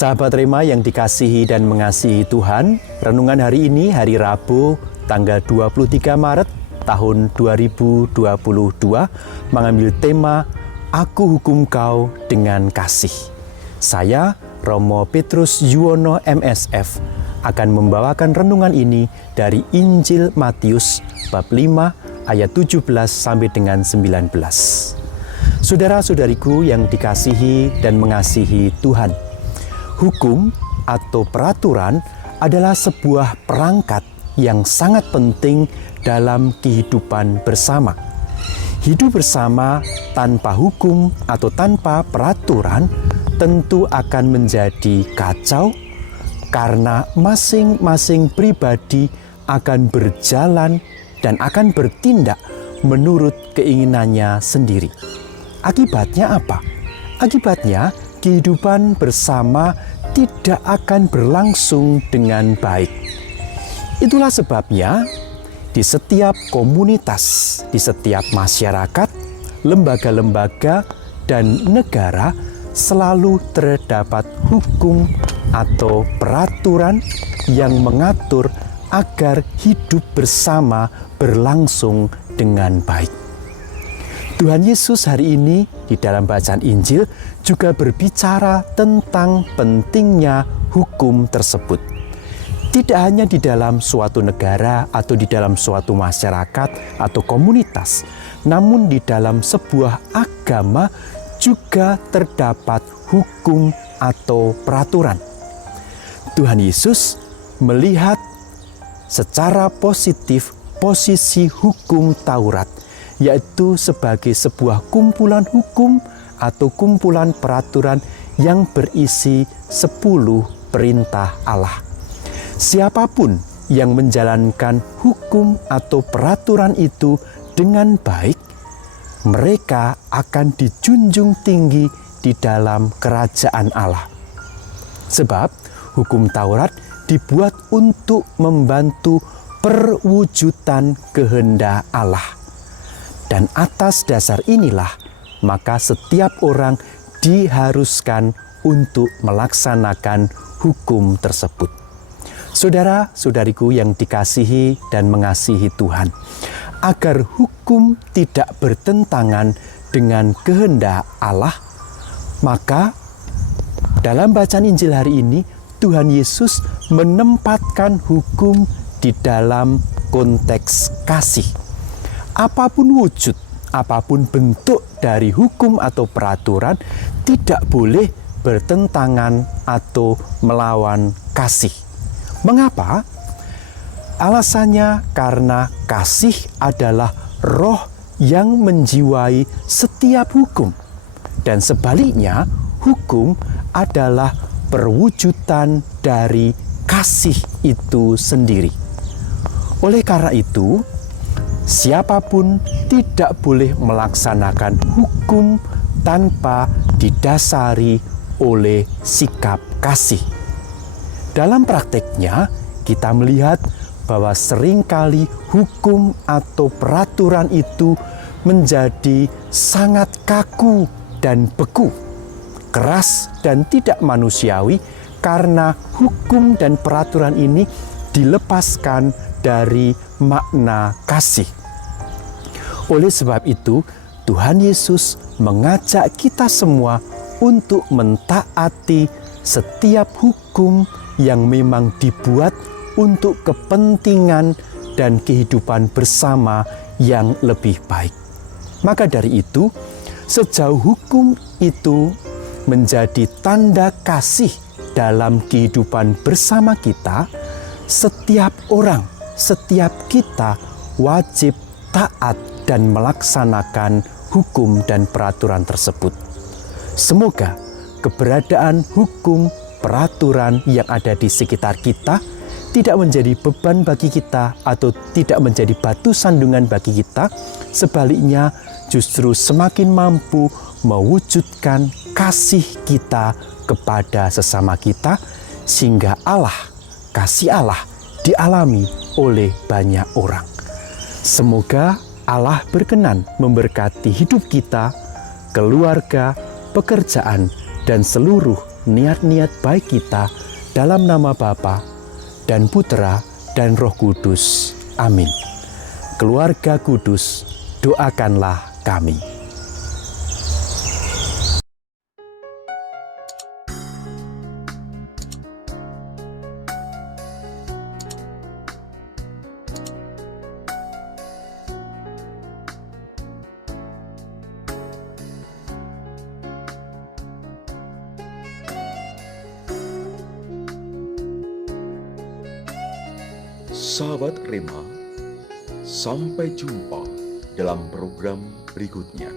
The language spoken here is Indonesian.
Sahabat Rema yang dikasihi dan mengasihi Tuhan, renungan hari ini hari Rabu tanggal 23 Maret tahun 2022 mengambil tema Aku Hukum Kau Dengan Kasih. Saya, Romo Petrus Yuwono MSF, akan membawakan renungan ini dari Injil Matius bab 5 ayat 17 sampai dengan 19. Saudara-saudariku yang dikasihi dan mengasihi Tuhan, hukum atau peraturan adalah sebuah perangkat yang sangat penting dalam kehidupan bersama. Hidup bersama tanpa hukum atau tanpa peraturan tentu akan menjadi kacau karena masing-masing pribadi akan berjalan dan akan bertindak menurut keinginannya sendiri. Akibatnya apa? Akibatnya kehidupan bersama tidak akan berlangsung dengan baik. Itulah sebabnya di setiap komunitas, di setiap masyarakat, lembaga-lembaga, dan negara selalu terdapat hukum atau peraturan yang mengatur agar hidup bersama berlangsung dengan baik. Tuhan Yesus hari ini di dalam bacaan Injil juga berbicara tentang pentingnya hukum tersebut. Tidak hanya di dalam suatu negara atau di dalam suatu masyarakat atau komunitas, namun di dalam sebuah agama juga terdapat hukum atau peraturan. Tuhan Yesus melihat secara positif posisi hukum Taurat, yaitu sebagai sebuah kumpulan hukum atau kumpulan peraturan yang berisi 10 perintah Allah. Siapapun yang menjalankan hukum atau peraturan itu dengan baik, mereka akan dijunjung tinggi di dalam kerajaan Allah. Sebab hukum Taurat dibuat untuk membantu perwujudan kehendak Allah. Dan atas dasar inilah, maka setiap orang diharuskan untuk melaksanakan hukum tersebut. Saudara-saudariku yang dikasihi dan mengasihi Tuhan, agar hukum tidak bertentangan dengan kehendak Allah, maka dalam bacaan Injil hari ini, Tuhan Yesus menempatkan hukum di dalam konteks kasih. Apapun wujud, apapun bentuk dari hukum atau peraturan tidak boleh bertentangan atau melawan kasih. Mengapa? Alasannya karena kasih adalah roh yang menjiwai setiap hukum. Dan sebaliknya, hukum adalah perwujudan dari kasih itu sendiri. Oleh karena itu, siapapun tidak boleh melaksanakan hukum tanpa didasari oleh sikap kasih. Dalam prakteknya, kita melihat bahwa seringkali hukum atau peraturan itu menjadi sangat kaku dan beku, keras dan tidak manusiawi karena hukum dan peraturan ini dilepaskan dari makna kasih. Oleh sebab itu, Tuhan Yesus mengajak kita semua untuk mentaati setiap hukum yang memang dibuat untuk kepentingan dan kehidupan bersama yang lebih baik. Maka dari itu, sejauh hukum itu menjadi tanda kasih dalam kehidupan bersama kita, setiap orang, setiap kita wajib taat dan melaksanakan hukum dan peraturan tersebut. Semoga keberadaan hukum peraturan yang ada di sekitar kita tidak menjadi beban bagi kita atau tidak menjadi batu sandungan bagi kita. Sebaliknya, justru semakin mampu mewujudkan kasih kita kepada sesama kita, sehingga kasih Allah dialami oleh banyak orang. Semoga Allah berkenan memberkati hidup kita, keluarga, pekerjaan, dan seluruh niat-niat baik kita dalam nama Bapa dan Putra dan Roh Kudus. Amin. Keluarga kudus, doakanlah kami. Sahabat Rema, sampai jumpa dalam program berikutnya.